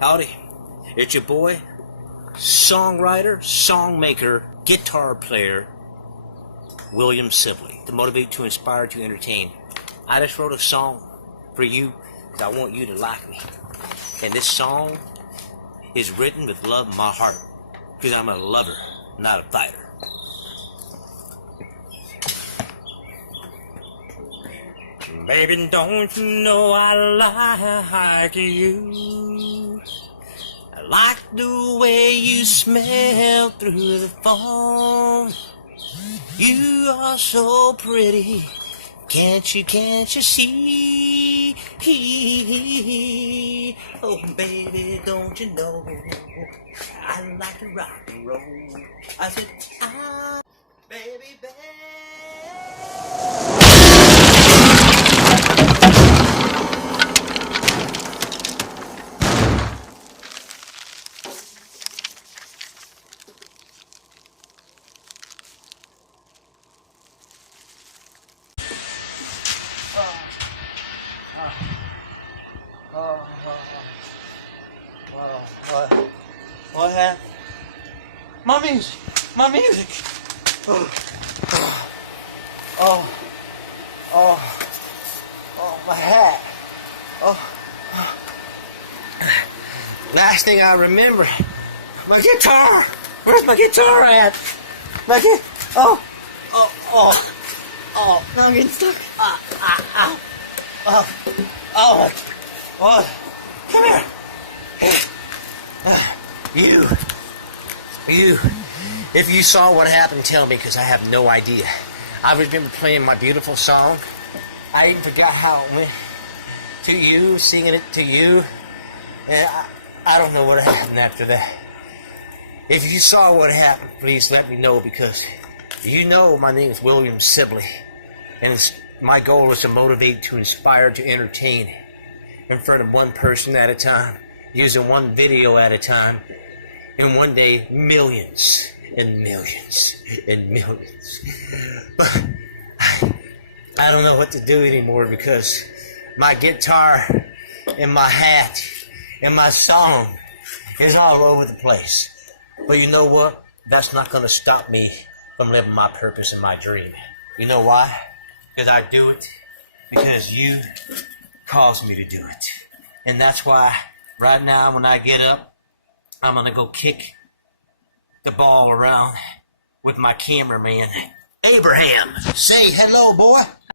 Howdy, it's your boy, songwriter, songmaker, guitar player, William Sibley. To motivate, to inspire, to entertain. I just wrote a song for you because I want you to like me. And this song is written with love in my heart because I'm a lover, not a fighter. Baby, don't you know I like you? I like the way you smell through the phone. You are so pretty, can't you see? Oh, baby, don't you know I like to rock and roll. I said, baby. What happened? My music. My hat. Last thing I remember, my guitar. Where's my guitar at? Now I'm getting stuck. Come here. You, if you saw what happened, tell me, because I have no idea. I remember playing my beautiful song. I even forgot how it went to you, singing it to you. And I don't know what happened after that. If you saw what happened, please let me know, because you know my name is William Sibley. And my goal is to motivate, to inspire, to entertain in front of one person at a time, using one video at a time, and one day millions and millions and millions. But I don't know what to do anymore, because my guitar and my hat and my song is all over the place. But you know what? That's not going to stop me from living my purpose and my dream. You know why? Because I do it because you caused me to do it. And that's why right now when I get up, I'm going to go kick the ball around with my cameraman, Abraham. Say hello, boy.